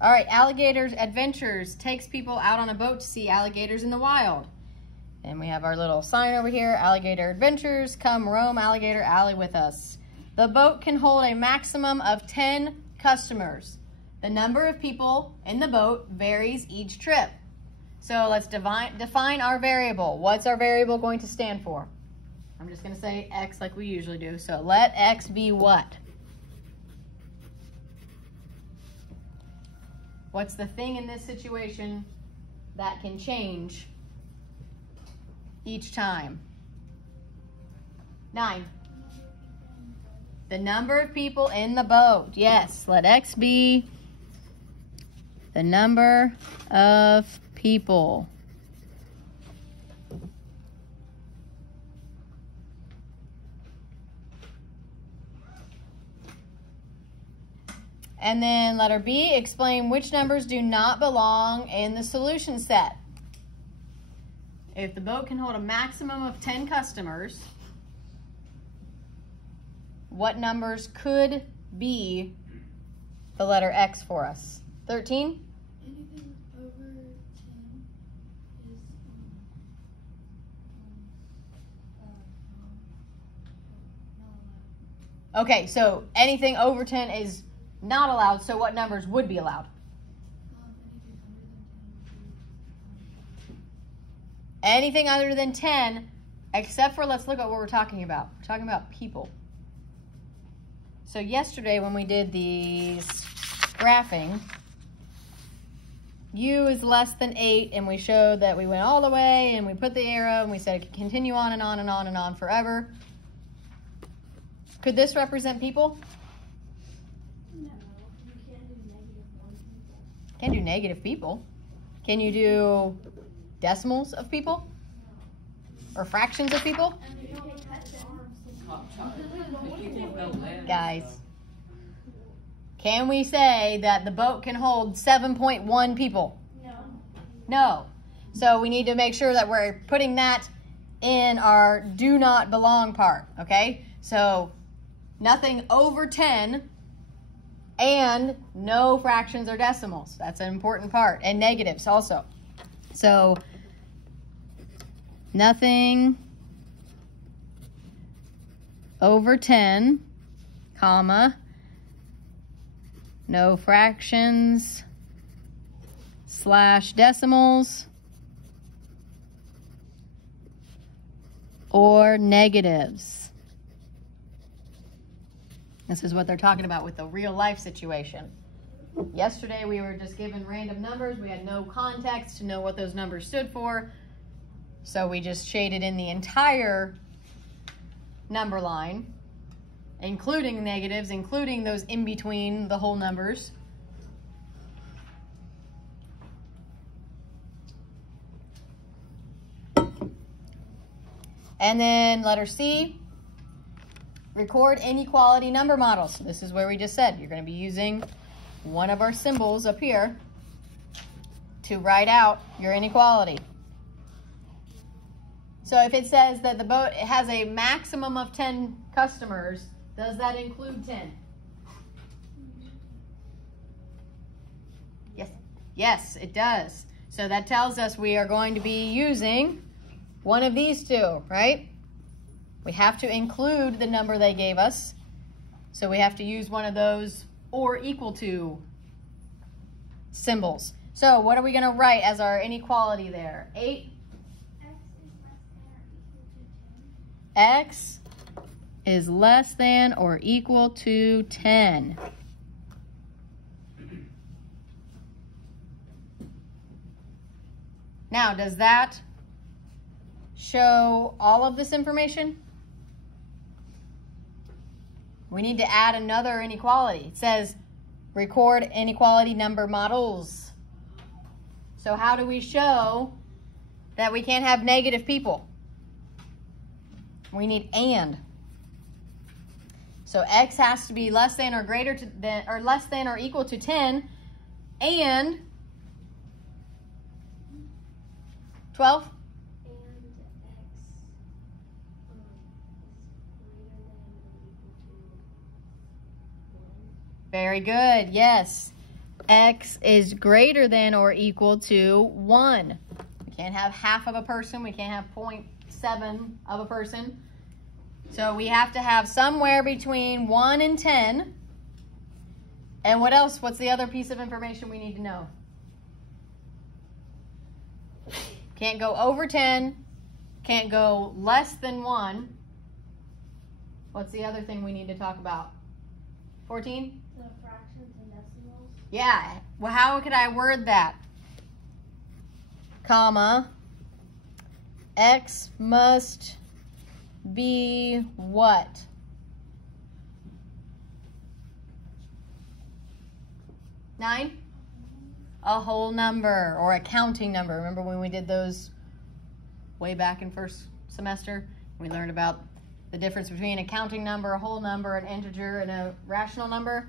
All right, Alligators Adventures takes people out on a boat to see alligators in the wild. And we have our little sign over here, Alligator Adventures, come roam Alligator Alley with us. The boat can hold a maximum of 10 customers. The number of people in the boat varies each trip. So let's define our variable. What's our variable going to stand for? I'm just going to say X like we usually do. So let X be what? What's the thing in this situation that can change each time? 9. The number of people in the boat. Yes, let X be the number of people. And then letter B, explain which numbers do not belong in the solution set. If the boat can hold a maximum of 10 customers, what numbers could be the letter X for us? 13? Anything over 10 is not allowed. Okay, so anything over 10 is not allowed, so what numbers would be allowed? Anything other than 10, except for, let's look at what we're talking about. We're talking about people. So yesterday when we did these graphing, U is less than 8, and we showed that we went all the way, and we put the arrow, and we said it could continue on and on and on and on forever. Could this represent people? No, you can't do -1 people. Can't do negative people. Can you do decimals of people? Or fractions of people? Guys, can we say that the boat can hold 7.1 people? No. No. So we need to make sure that we're putting that in our do not belong part, okay? So nothing over 10 and no fractions or decimals. That's an important part. And negatives also. So nothing over 10, comma, no fractions / decimals or negatives. This is what they're talking about with the real life situation. Yesterday we were just given random numbers. We had no context to know what those numbers stood for. So we just shaded in the entire number line, including negatives, including those in between the whole numbers. And then letter C, record inequality number models. This is where we just said you're going to be using one of our symbols up here to write out your inequality. So if it says that the boat has a maximum of 10 customers, does that include 10? Yes. Yes, it does. So that tells us we are going to be using one of these two, right? We have to include the number they gave us. So we have to use one of those or equal to symbols. So what are we going to write as our inequality there? 8. X is less than or equal to 10. Now, does that show all of this information? We need to add another inequality. It says record inequality number models. So how do we show that we can't have negative people? We need and. So X has to be less than or greater than or less than or equal to 10 and 12. And X is greater than or equal to 1. Very good. Yes. X is greater than or equal to 1. We can't have half of a person. We can't have 0.7 of a person. So we have to have somewhere between 1 and 10. And what else? What's the other piece of information we need to know? Can't go over 10. Can't go less than 1. What's the other thing we need to talk about? 14? The fractions and decimals. Yeah. Well, how could I word that? Comma. X must be what? Nine? A whole number or a counting number. Remember when we did those way back in first semester? We learned about the difference between a counting number, a whole number, an integer, and a rational number.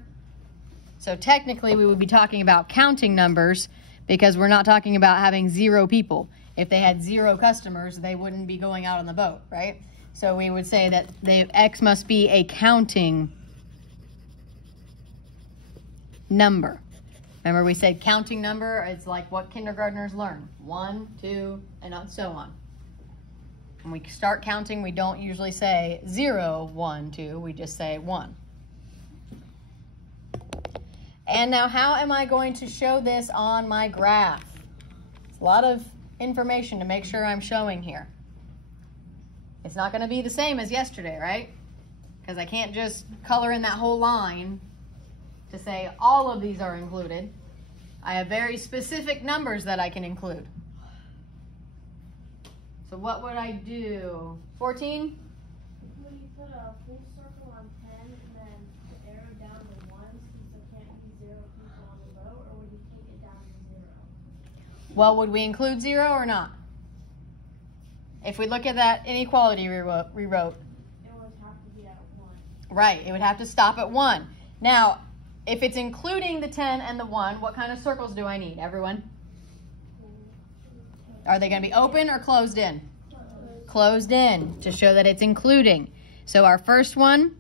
So technically we would be talking about counting numbers because we're not talking about having 0 people. If they had 0 customers, they wouldn't be going out on the boat, right? So we would say that X must be a counting number. Remember we said counting number, it's like what kindergartners learn. 1, 2, and so on. When we start counting, we don't usually say 0, 1, 2, we just say 1. And now how am I going to show this on my graph? It's a lot of information to make sure I'm showing here. It's not going to be the same as yesterday, right? Because I can't just color in that whole line to say all of these are included. I have very specific numbers that I can include. So what would I do? 14? Would you put a full circle on 10 and then the arrow down to 1 since there can't be 0 people on the boat, or would you take it down to 0? Well, would we include 0 or not? If we look at that inequality we wrote. It would have to be at 1. Right, it would have to stop at 1. Now, if it's including the 10 and the 1, what kind of circles do I need, everyone? Are they going to be open or closed in? Closed in to show that it's including. So our first one,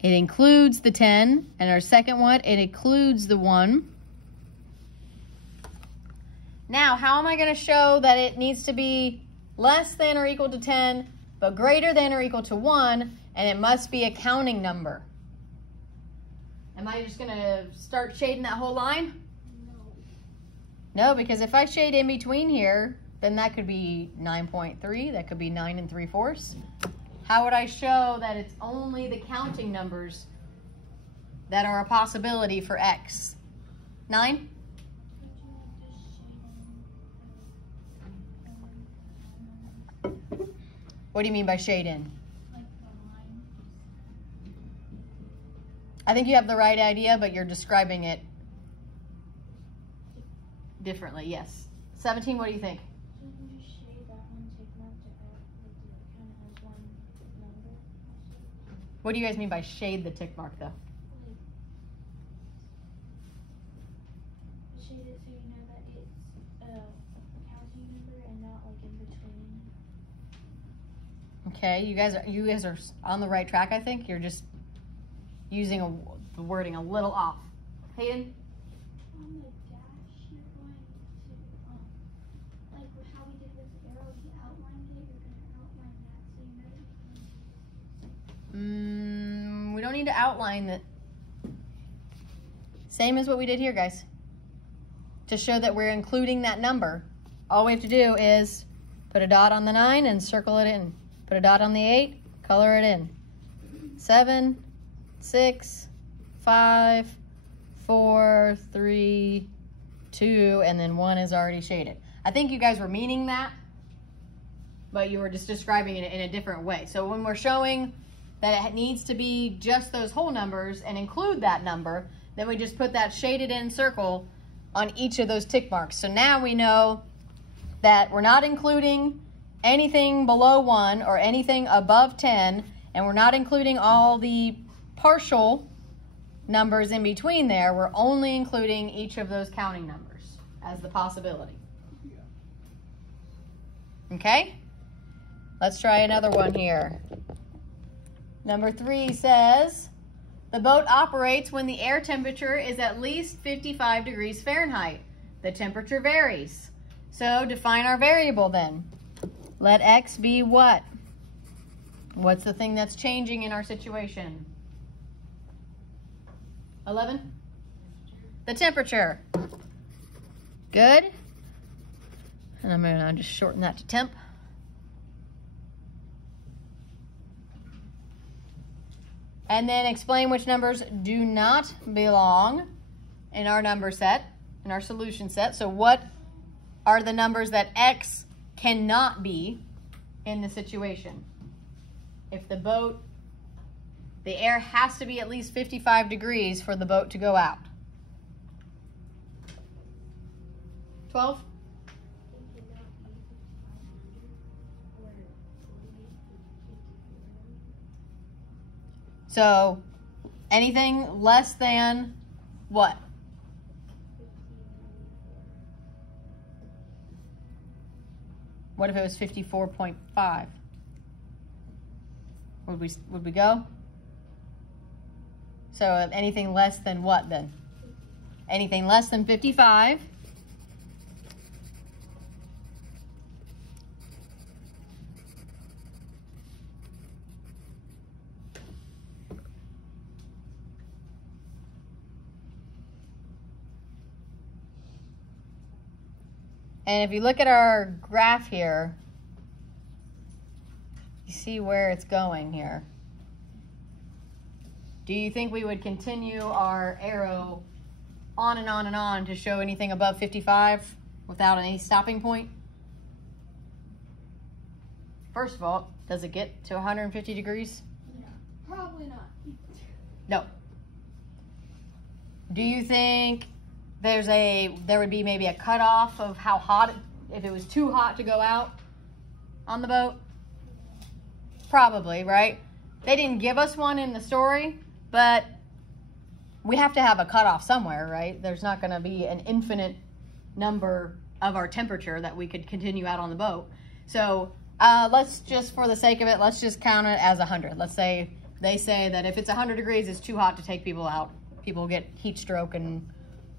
it includes the 10, and our second one, it includes the 1. Now, how am I going to show that it needs to be less than or equal to 10, but greater than or equal to 1, and it must be a counting number? Am I just going to start shading that whole line? No, because if I shade in between here, then that could be 9.3, that could be 9 3/4. How would I show that it's only the counting numbers that are a possibility for X? 9? What do you mean by shade in? I think you have the right idea, but you're describing it differently, yes. 17, what do you think? Shouldn't you shade that one tick mark to kind of has one number? What do you guys mean by shade the tick mark, though? Shade it so you know that it's a counting number and not like in between. Okay, you guys are on the right track, I think. You're just using the wording a little off. Hayden? On the dash, you're going to, like how we did with the arrow, you outlined it, you're going to outline that so you know. We don't need to outline that. Same as what we did here, guys. To show that we're including that number, all we have to do is put a dot on the 9 and circle it in. Put a dot on the 8, color it in. 7, 6, 5, 4, 3, 2, and then 1 is already shaded. I think you guys were meaning that, but you were just describing it in a different way. So when we're showing that it needs to be just those whole numbers and include that number, then we just put that shaded in circle on each of those tick marks. So now we know that we're not including anything below 1 or anything above 10, and we're not including all the partial numbers in between there. We're only including each of those counting numbers as the possibility. Okay? Let's try another one here. Number 3 says, The boat operates when the air temperature is at least 55 degrees Fahrenheit. The temperature varies. So define our variable then. Let X be what? What's the thing that's changing in our situation? 11? The temperature. Good. And I'm going to just shorten that to temp. And then explain which numbers do not belong in our number set, in our solution set. So what are the numbers that X cannot be in the situation? If the boat, the air has to be at least 55 degrees for the boat to go out. 12? So anything less than what? What if it was 54.5? Would we go? So anything less than what then? Anything less than 55. And if you look at our graph here, you see where it's going here. Do you think we would continue our arrow on and on and on to show anything above 55 without any stopping point? First of all, does it get to 150 degrees? Yeah, probably not. No. Do you think there would be maybe a cutoff of how hot, if it was too hot to go out on the boat? Probably, right? They didn't give us one in the story, but we have to have a cutoff somewhere, right? There's not going to be an infinite number of our temperature that we could continue out on the boat. So let's just, for the sake of it, let's just count it as 100. Let's say they say that if it's 100 degrees, it's too hot to take people out. People get heat stroke and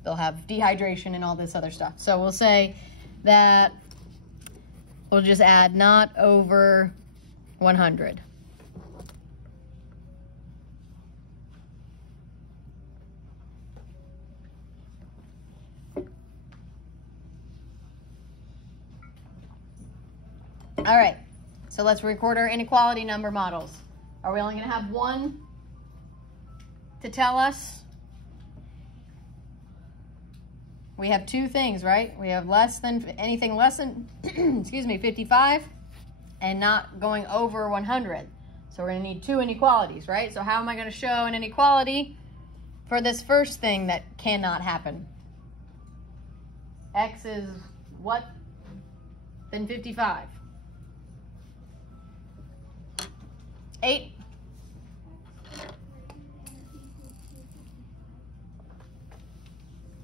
they'll have dehydration and all this other stuff. So we'll say that we'll just add not over 100. All right, so let's record our inequality number models. Are we only going to have one to tell us? We have two things, right? We have less than, anything less than, excuse me, 55 and not going over 100. So we're going to need two inequalities, right? So how am I going to show an inequality for this first thing that cannot happen? X is what? Then 55. 8.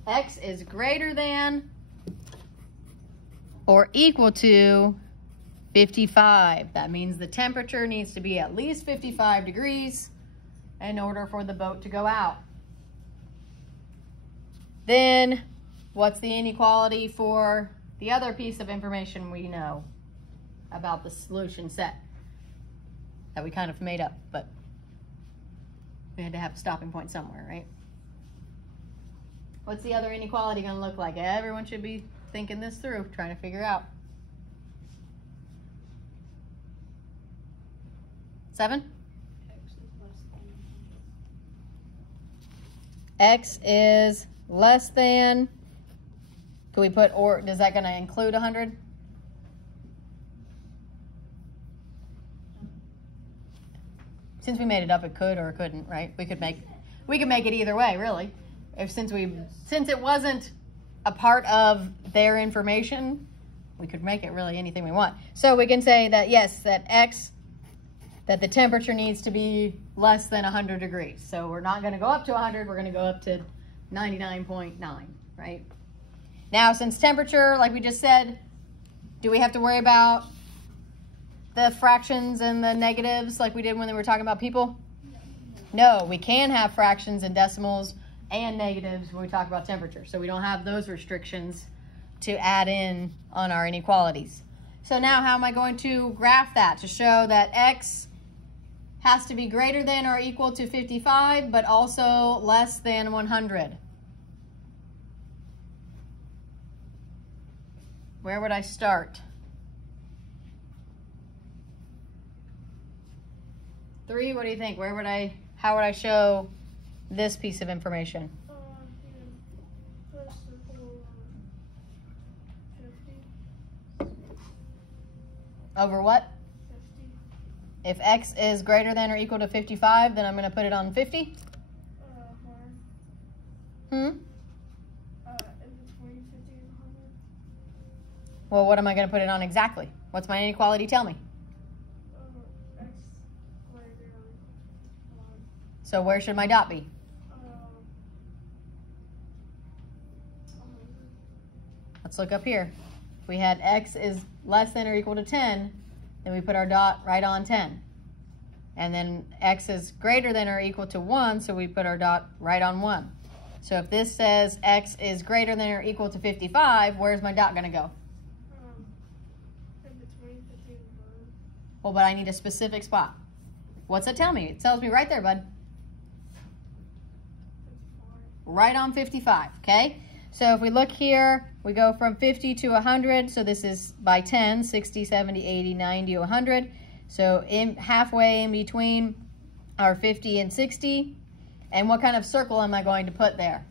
X is greater than or equal to 55. That means the temperature needs to be at least 55 degrees in order for the boat to go out. Then what's the inequality for the other piece of information we know about the solution set that we kind of made up, but we had to have a stopping point somewhere, right? What's the other inequality going to look like? Everyone should be thinking this through, trying to figure out. 7? X is less than, can we put, or is that going to include 100? Since we made it up, it could or it couldn't, right? We could make it either way, really. Since it wasn't a part of their information, we could make it really anything we want. So we can say that yes, that the temperature needs to be less than 100 degrees. So we're not going to go up to 100, we're going to go up to 99.9, right? Now, since temperature, like we just said, do we have to worry about the fractions and the negatives like we did when we were talking about people? No, we can have fractions and decimals and negatives when we talk about temperature. So we don't have those restrictions to add in on our inequalities. So now how am I going to graph that to show that x has to be greater than or equal to 55, but also less than 100? Where would I start? 3, what do you think? How would I show this piece of information? Over what? 50. If x is greater than or equal to 55, then I'm going to put it on 50? In between 50 and 100. Well, what am I going to put it on exactly? What's my inequality tell me? X greater than or equal to 1. So where should my dot be? 100. Let's look up here. If we had x is less than or equal to 10, then we put our dot right on 10. And then x is greater than or equal to 1, so we put our dot right on 1. So if this says x is greater than or equal to 55, where's my dot going to go? In between 50 and 100. Well, but I need a specific spot. What's it tell me? It tells me right there, bud. 55. Right on 55, okay? So if we look here, we go from 50 to 100. So this is by 10, 60, 70, 80, 90, 100. So halfway in between are 50 and 60. And what kind of circle am I going to put there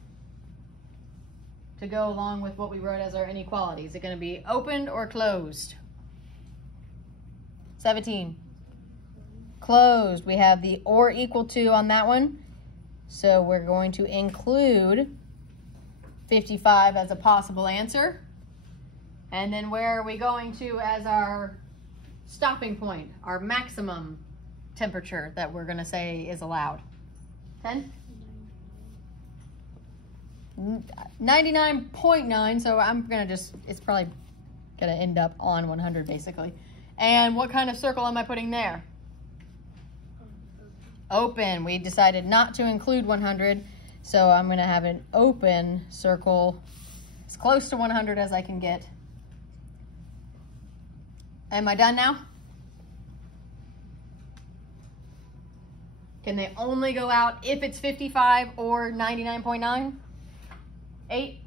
to go along with what we wrote as our inequality? Is it going to be opened or closed? 17. Closed. We have the or equal to on that one. So we're going to include 55 as a possible answer. And then where are we going to as our stopping point, our maximum temperature that we're going to say is allowed? 10? 99.9, so I'm going to it's probably going to end up on 100 basically. And what kind of circle am I putting there? Open. We decided not to include 100, so I'm going to have an open circle as close to 100 as I can get. Am I done now? Can they only go out if it's 55 or 99.9? 8?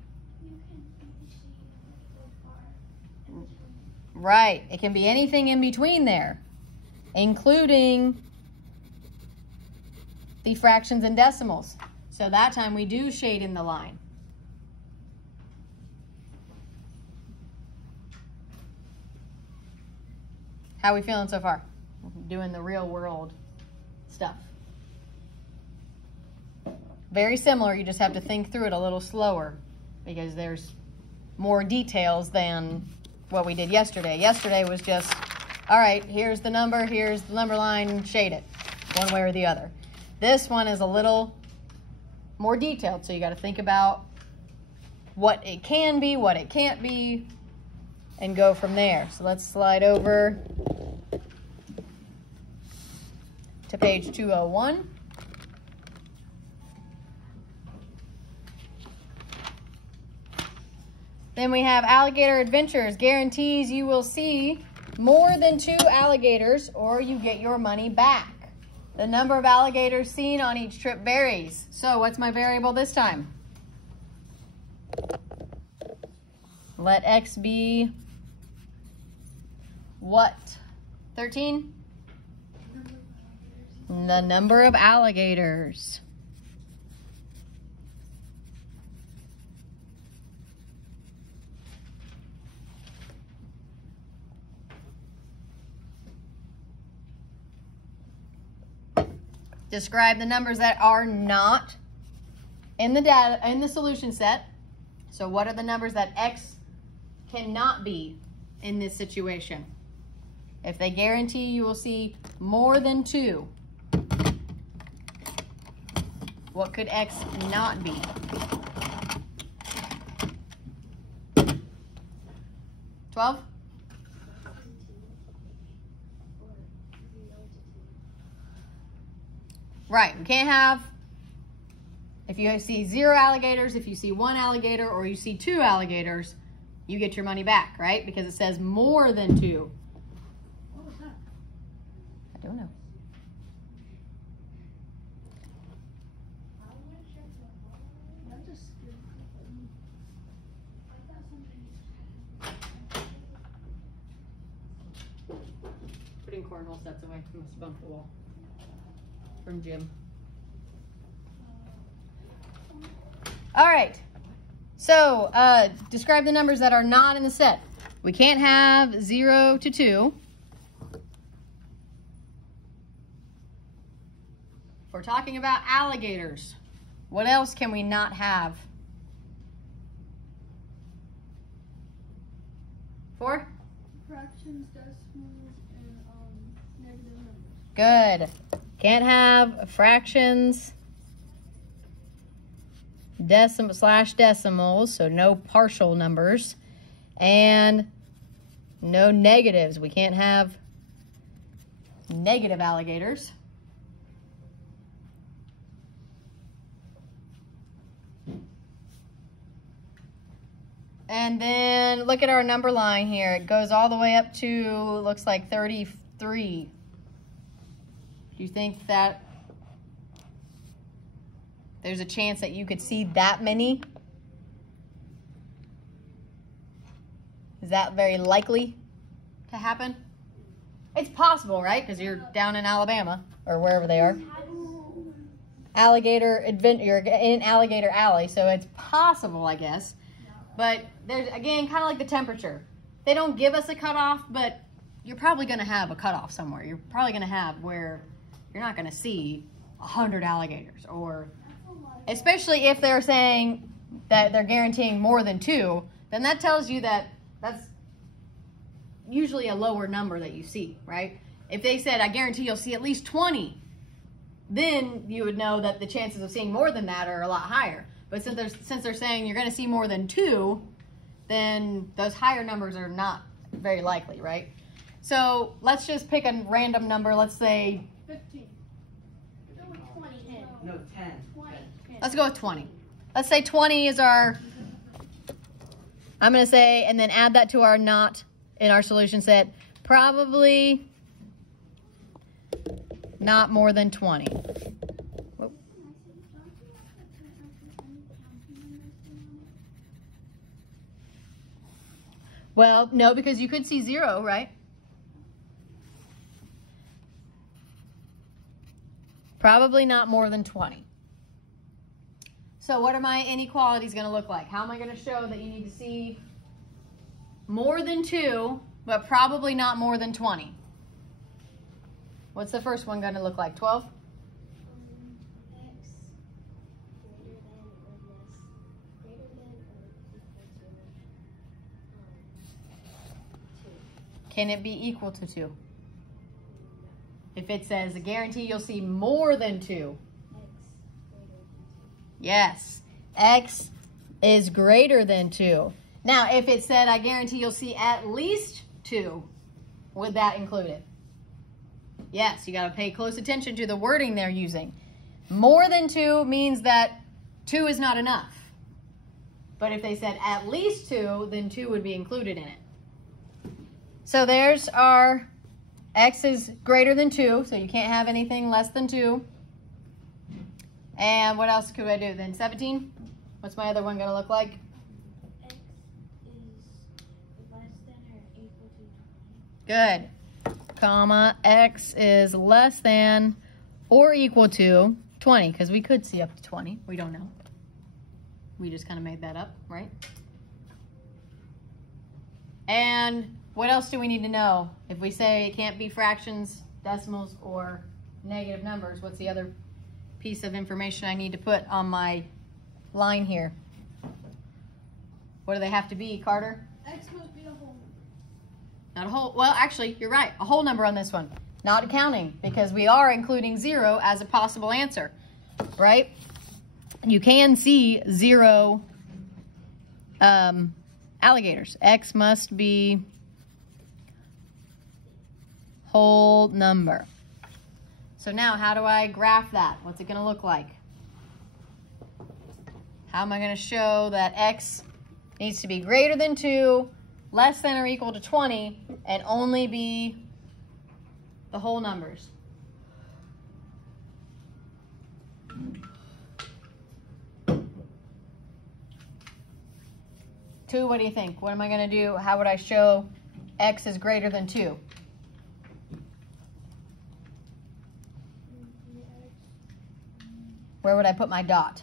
Right. It can be anything in between there, including the fractions and decimals. So that time we do shade in the line. How are we feeling so far? Doing the real world stuff. Very similar, you just have to think through it a little slower because there's more details than what we did yesterday. Yesterday was just, all right, here's the number line, shade it one way or the other. This one is a little more detailed, so you got to think about what it can be, what it can't be, and go from there. So let's slide over to page 201. Then we have Alligator Adventures. Guarantees you will see more than 2 alligators or you get your money back. The number of alligators seen on each trip varies. So what's my variable this time? Let x be what? 13? The number of alligators. Describe the numbers that are not in the solution set. So what are the numbers that x cannot be in this situation? If they guarantee you will see more than 2, what could x not be? 12? Right, we can't have, if you see 0 alligators, if you see 1 alligator, or you see 2 alligators, you get your money back, right? Because it says more than 2. What was that? I don't know. I'm just scared. I thought something. Putting cornhole sets away. I must have bumped the wall. From Jim. All right. So, describe the numbers that are not in the set. We can't have 0 to 2. If we're talking about alligators, what else can we not have? 4? Fractions, decimals, and negative numbers. Good. Can't have fractions, decimals, so no partial numbers, and no negatives. We can't have negative alligators. And then look at our number line here. It goes all the way up to, looks like 33. Do you think that there's a chance that you could see that many? Is that very likely to happen? It's possible, right? Because you're down in Alabama or wherever they are. You're in Alligator Alley, so it's possible, I guess. But there's, again, kind of like the temperature. They don't give us a cutoff, but you're probably going to have a cutoff somewhere. You're probably going to have where you're not going to see 100 alligators, or especially if they're saying that they're guaranteeing more than 2, then that tells you that that's usually a lower number that you see, right? If they said, I guarantee you'll see at least 20, then you would know that the chances of seeing more than that are a lot higher. But since they're saying you're going to see more than 2, then those higher numbers are not very likely, right? So let's just pick a random number. Let's say 15. Go with 20. 10. No, 10. 20. Let's go with 20. Let's say 20 is our, I'm going to say, and then add that to our not in our solution set. Probably not more than 20. Whoop. Well, no, because you could see 0, right? Probably not more than 20. So what are my inequalities going to look like? How am I going to show that you need to see more than 2, but probably not more than 20? What's the first one going to look like? 12? X greater than or equal to 2. Can it be equal to 2? If it says, a guarantee you'll see more than 2. Yes, X is greater than 2. Now, if it said, I guarantee you'll see at least 2, would that include it? Yes, you got to pay close attention to the wording they're using. More than 2 means that 2 is not enough. But if they said at least 2, then 2 would be included in it. So there's our X is greater than 2, so you can't have anything less than 2. And what else could I do then? 17? What's my other one going to look like? X is less than or equal to 20. Good. Comma, X is less than or equal to 20, because we could see up to 20. We don't know. We just kind of made that up, right? And what else do we need to know? If we say it can't be fractions, decimals, or negative numbers, what's the other piece of information I need to put on my line here? What do they have to be, Carter? X must be a whole. Not a whole, well, actually, you're right. A whole number on this one. Not counting, because we are including 0 as a possible answer, right? You can see 0 alligators. X must be whole number. So now how do I graph that? What's it going to look like? How am I going to show that x needs to be greater than 2, less than or equal to 20, and only be the whole numbers? Two, what do you think? What am I going to do? How would I show x is greater than 2? Where would I put my dot?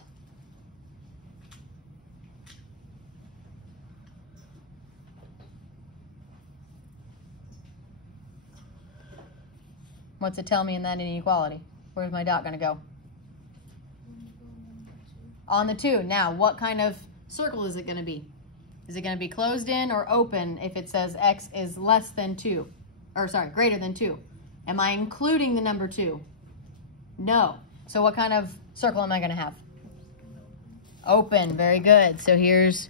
What's it tell me in that inequality? Where's my dot going to go? On the 2. Now, what kind of circle is it going to be? Is it going to be closed in or open if it says x is less than 2? Or sorry, greater than 2. Am I including the number 2? No. So what kind of circle am I going to have? Open. Very good. So here's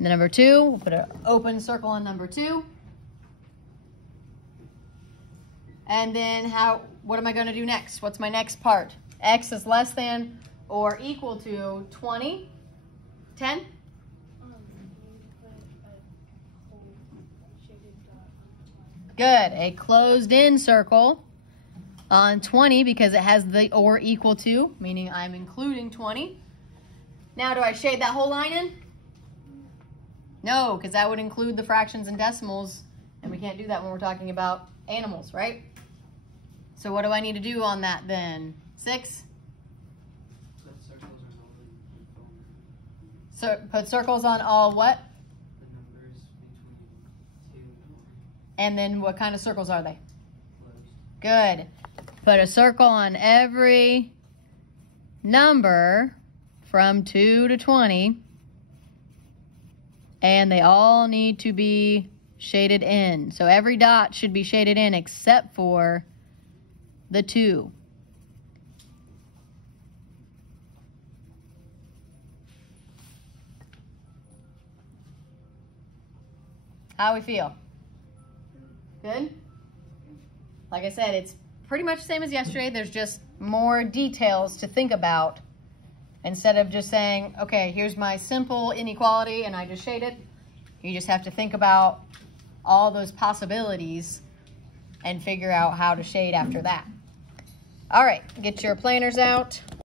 the number 2. We'll put an open circle on number 2. And then what am I going to do next? What's my next part? X is less than or equal to 20. 10? Good. A closed-in circle on 20 because it has the or equal to, meaning I'm including 20. Now, do I shade that whole line in? No, because that would include the fractions and decimals, and we can't do that when we're talking about animals, right? So what do I need to do on that then? 6? So put circles on all what? The numbers between 2 and 1. And then what kind of circles are they? Closed. Good. Put a circle on every number from 2 to 20. And they all need to be shaded in. So every dot should be shaded in except for the 2. How we feel? Good? Like I said, it's pretty much the same as yesterday. There's just more details to think about. Instead of just saying, okay, here's my simple inequality and I just shade it. You just have to think about all those possibilities and figure out how to shade after that. All right, get your planners out.